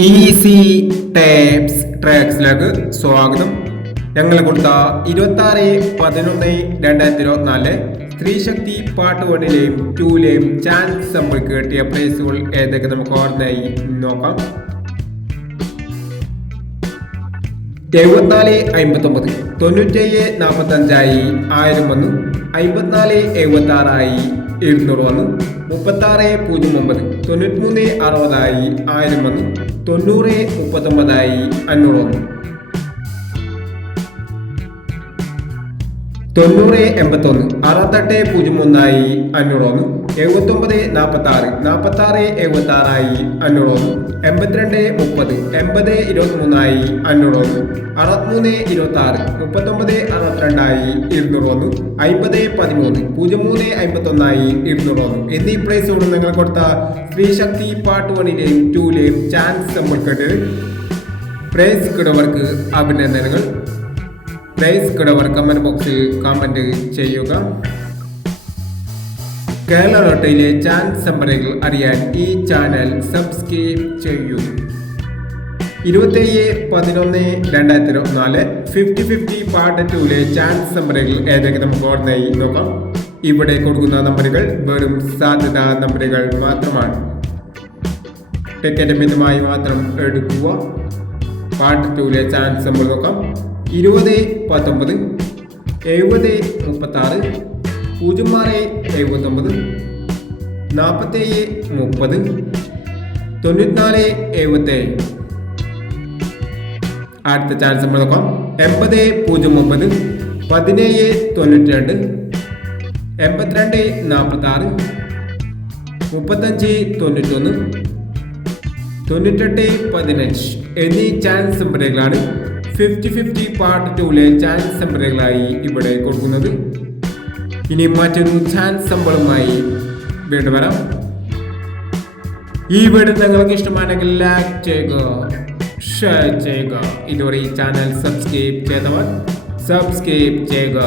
Easy tapes ട്രാക്സിലേക്ക് സ്വാഗതം. ഞങ്ങൾ കൊടുത്ത ഇരുപത്തി ആറ് പതിനൊന്ന് രണ്ടായിരത്തി ഇരുപത്തിനാല് സ്ത്രീശക്തി പാട്ട് വണ്ണിലെയും ടൂലെയും ചാൻസ് നമ്മൾക്ക് കേട്ടിയ പ്ലേസുകൾ ഏതൊക്കെ നമുക്ക് ഓർമ്മയായി നോക്കാം. എഴുപത്തിനാല് അമ്പത്തൊമ്പത്. തൊണ്ണൂറ്റേഴ് നാൽപ്പത്തഞ്ചായി ആയിരം വന്നു. അമ്പത്തിനാല് എഴുപത്തി ആറായി ഇരുന്നൂറ് വന്നു. മുപ്പത്താറ് പൂജ്യം ഒമ്പത്. തൊണ്ണൂറ്റിമൂന്ന് അറുപതായി ആയിരം വന്നു. തൊണ്ണൂറ് മുപ്പത്തൊമ്പതായി അഞ്ഞൂറ് വന്നു. തൊണ്ണൂറ് എൺപത്തൊന്ന്. അറുപത്തെട്ട് പൂജ്യം ഒന്നായി അഞ്ഞൂറ് ഒന്ന് എഴുപത്തൊമ്പത് നാൽപ്പത്തി ആറ് നാൽപ്പത്തി ആറ് എഴുപത്തി ആറായി അഞ്ഞൂറൊന്ന് എൺപത്തിരണ്ട് മുപ്പത് എൺപത് ഇരുപത്തി മൂന്നായി അഞ്ഞൂറ് ഒന്ന് അറുപത്തിമൂന്ന് ഇരുപത്തി ആറ് മുപ്പത്തൊമ്പത് അറുപത്തിരണ്ടായി ഇരുന്നൂറൊന്ന് അമ്പത് പതിമൂന്ന് പൂജ്യം മൂന്ന് അമ്പത്തൊന്നായി ഇരുന്നൂറൊന്ന്. എന്നീ പ്രൈസുകളും നിങ്ങൾ കൊടുത്ത സ്ത്രീശക്തി പാർട്ട് വണ്ണിലെയും ടൂലെയും ചാൻസ് നമ്മൾക്കിട്ട് പ്രൈസ് കിടവർക്ക് അഭിനന്ദനങ്ങൾ. പ്രൈസ് കിടവർ കമന്റ് ബോക്സിൽ കമന്റ് ചെയ്യുക. കേരള ലോട്ടയിലെ ചാൻസ് നമ്പറുകൾ അറിയാൻ ഈ ചാനൽ സബ്സ്ക്രൈബ് ചെയ്യൂ. ഇരുപത്തേഴ് പതിനൊന്ന് രണ്ടായിരത്തി ഇരുപത്തിനാല് ഫിഫ്റ്റി ഫിഫ്റ്റി പാർട്ട് ടൂലെ ചാൻസ് നമ്പറുകൾ ഏതൊക്കെ നമുക്ക് ഓർമ്മയായി നോക്കാം. ഇവിടെ കൊടുക്കുന്ന നമ്പറുകൾ വെറും സാധ്യത നമ്പറുകൾ മാത്രമാണ്. ടിക്കറ്റ് മിതമായി മാത്രം എടുക്കുക. പാർട്ട് ടൂലെ ചാൻസ് നമ്പർ നോക്കാം. ഇരുപത് പത്തൊമ്പത് എഴുപത് മുപ്പത്തി ആറ് പൂജ്യം ആറ് എഴുപത്തൊമ്പത് നാൽപ്പത്തേഴ് മുപ്പത് തൊണ്ണൂറ്റിനാല് എഴുപത്തേഴ്. അടുത്ത ചാൻസ് നമ്മൾ നോക്കാം. എൺപത് പൂജ്യം ഒമ്പത് പതിനേഴ് തൊണ്ണൂറ്റി രണ്ട് എൺപത്തിരണ്ട് നാൽപ്പത്തി ആറ് മുപ്പത്തഞ്ച് തൊണ്ണൂറ്റൊന്ന് തൊണ്ണൂറ്റെട്ട് പതിനഞ്ച് എന്നീ ചാൻസ് നമ്പറുകളാണ് ഫിഫ്റ്റി ഫിഫ്റ്റി പാർട്ട് ടൂലെ ചാൻസ് നമ്പറുകളായി ഇവിടെ കൊടുക്കുന്നത്. ഇനി മറ്റൊരു ചാൻസ് സമ്പളമായി വീണ്ടും വരാം. ഈ വീഡിയോ നിങ്ങൾക്ക് ഇഷ്ടമാണെങ്കിൽ ലൈക്ക് ചെയ്യുക ഷെയർ ചെയ്യുക. ഇതുവരെ ഈ ചാനൽ സബ്സ്ക്രൈബ് ചെയ്തവർ സബ്സ്ക്രൈബ് ചെയ്യുക.